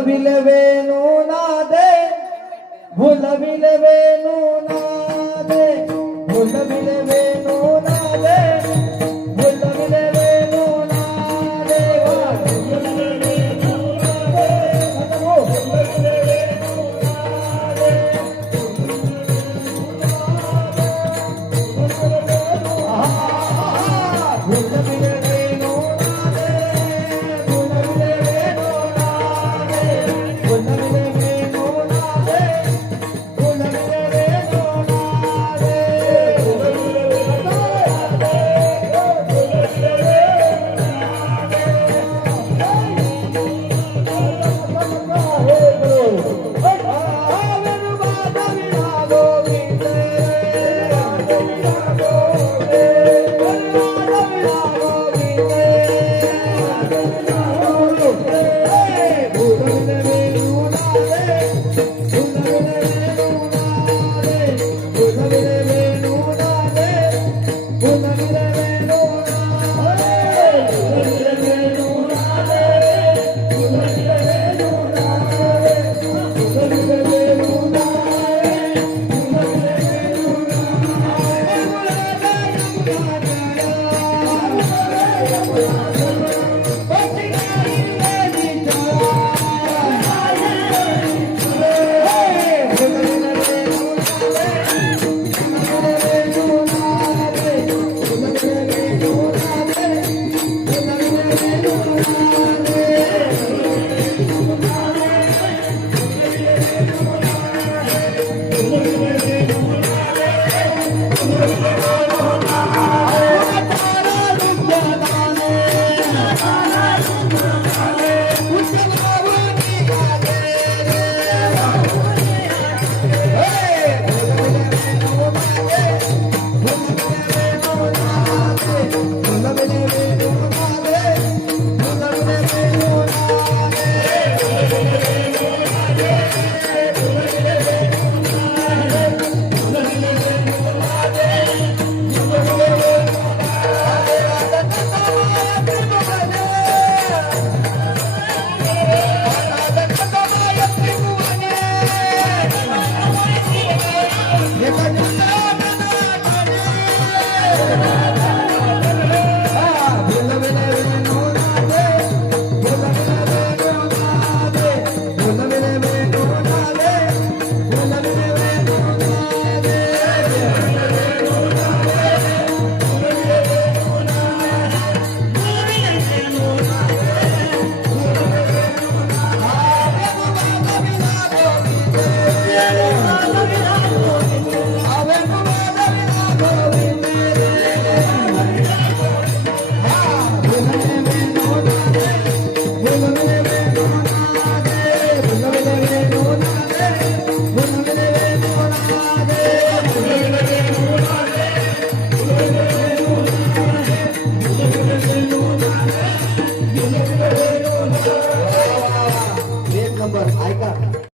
ভুলবিলে বেনু না দে ভুলবিলে বেনু না দে ভুলবিলে